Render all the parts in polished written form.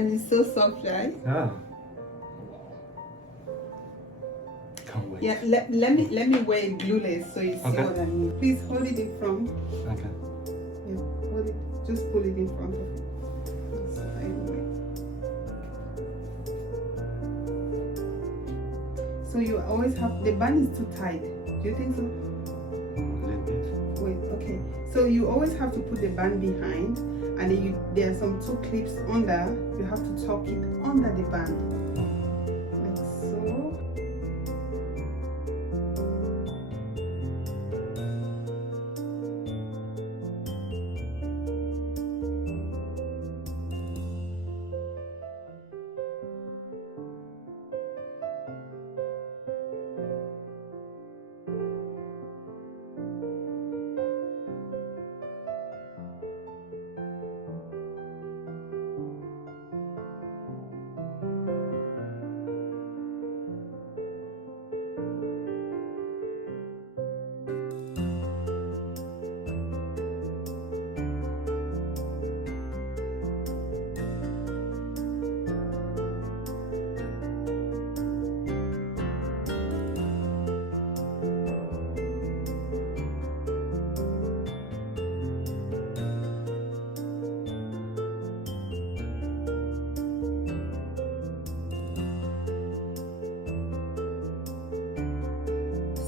And it's so soft, right? Yeah. Can't wait. Yeah, let me wear it glueless so you see Okay. what I mean. Please hold it in front. Okay. Yeah, hold it. Just pull it in front of it. So you always have the band is too tight. Do you think so? A little bit. Wait, okay. So you always have to put the band behind, and then there are some two clips under. You have to tuck it under the band, like so.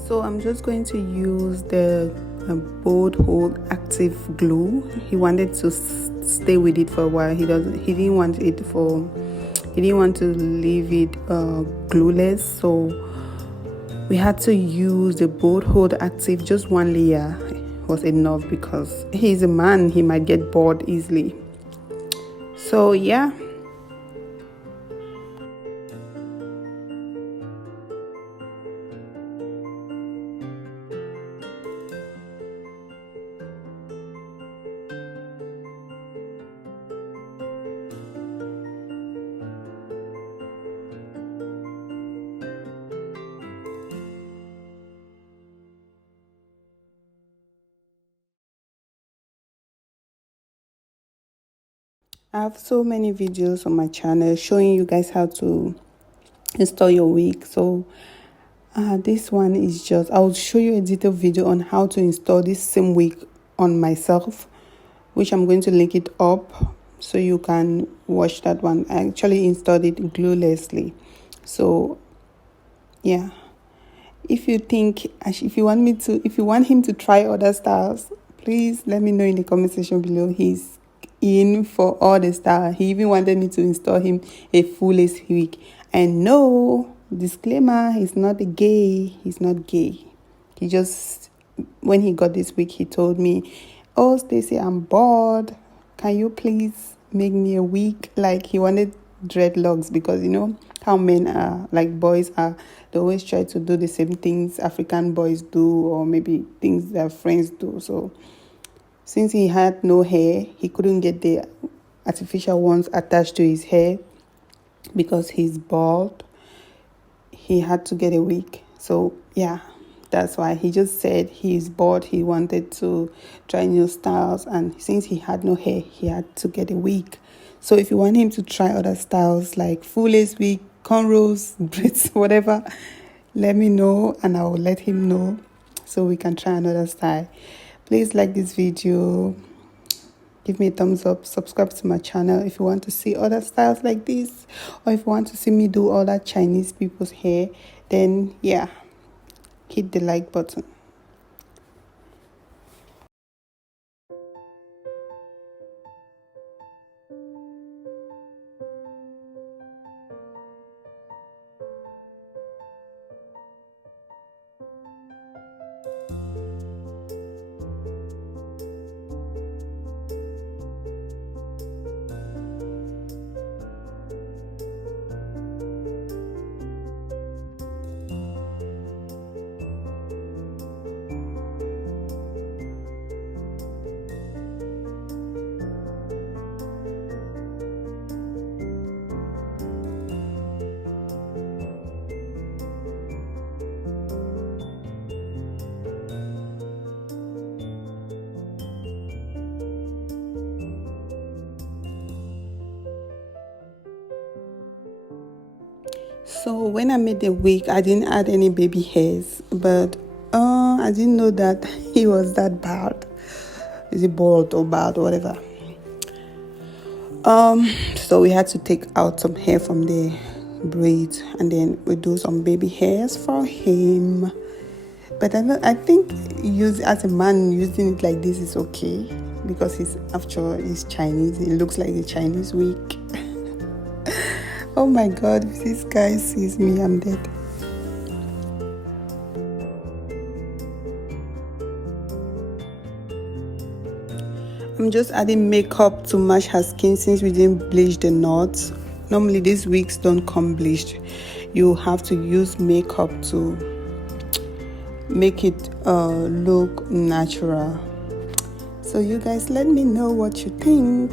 So I'm just going to use the bold hold active glue. He wanted to stay with it for a while. He didn't want to leave it glueless, so we had to use the bold hold active. Just one layer was enough because he's a man, he might get bored easily. So yeah. I have so many videos on my channel showing you guys how to install your wig. So this one is just, I'll show you a detailed video on how to install this same wig on myself, which I'm going to link it up so you can watch that one. I actually installed it gluelessly. So yeah, if you want him to try other styles, please let me know in the comment section below. He's in for all the style. He even wanted me to install him a full lace wig. And no, disclaimer, he's not gay. He's not gay. He just, when he got this wig, he told me, "Oh, Stacey, I'm bored. Can you please make me a wig?" Like, he wanted dreadlocks because you know how men are, like boys are. They always try to do the same things African boys do, or maybe things their friends do. So since he had no hair, he couldn't get the artificial ones attached to his hair because he's bald. He had to get a wig. So yeah, that's why he just said he's bored. He wanted to try new styles, and since he had no hair, he had to get a wig. So if you want him to try other styles like full lace wig, cornrows, braids, whatever, let me know and I will let him know so we can try another style. Please like this video, give me a thumbs up, subscribe to my channel if you want to see other styles like this, or if you want to see me do other Chinese people's hair, then yeah, hit the like button. So when I made the wig, I didn't add any baby hairs, but I didn't know that he was that bad. Is it bald or bad or whatever? So we had to take out some hair from the braids, and then we do some baby hairs for him. But I think as a man using it like this is okay, because he's Chinese. It looks like a Chinese wig. Oh my God, if this guy sees me, I'm dead. I'm just adding makeup to match her skin since we didn't bleach the knots. Normally these wigs don't come bleached. You have to use makeup to make it look natural. So you guys let me know what you think.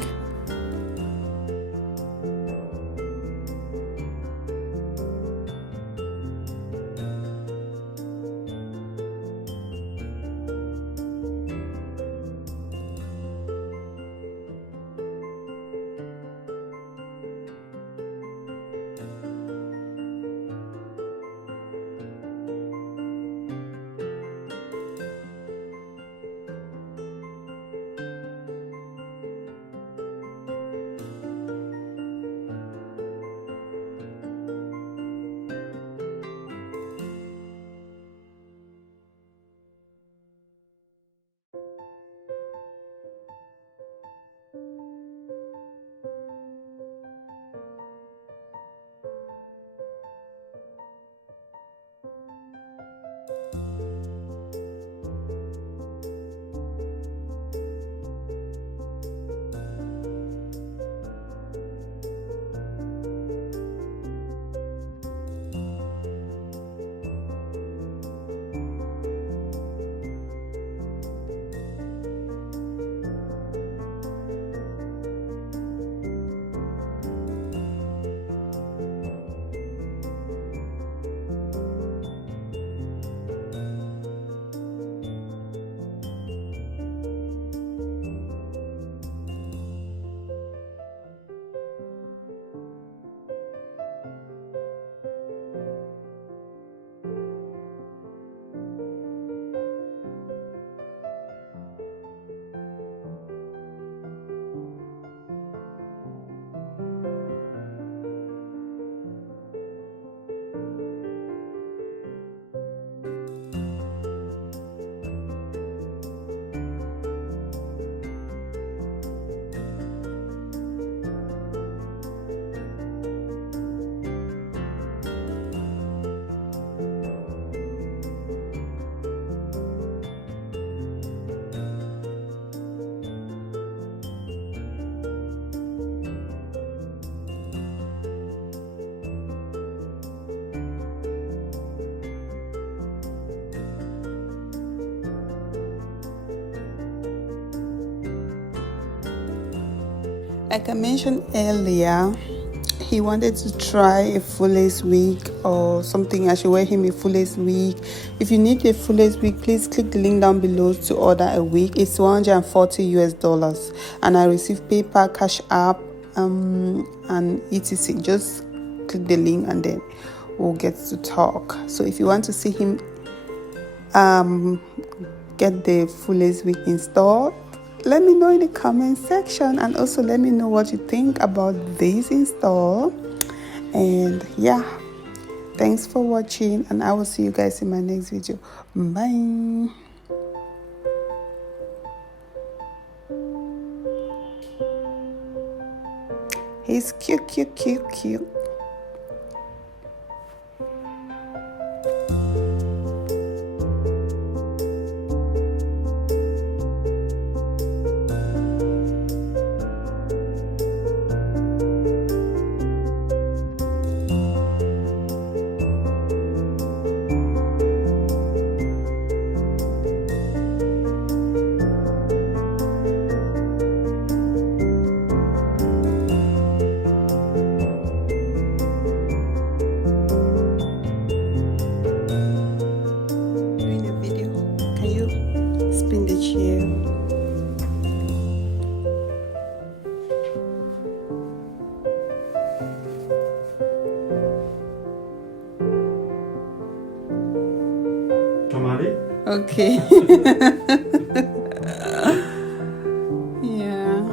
Like I mentioned earlier, he wanted to try a full-lace wig or something. I should wear him a full-lace wig. If you need a full-lace wig, please click the link down below to order a wig. It's $140 and I receive PayPal, Cash App, and etc. Just click the link and then we'll get to talk. So if you want to see him get the full-lace wig installed, let me know in the comment section, and also let me know what you think about this install. And yeah, thanks for watching, and I will see you guys in my next video. Bye. He's cute. Okay. Yeah.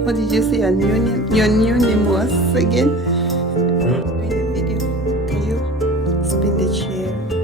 What did you say your new name? Your new name was again? Huh? In the video, can you spin the chair?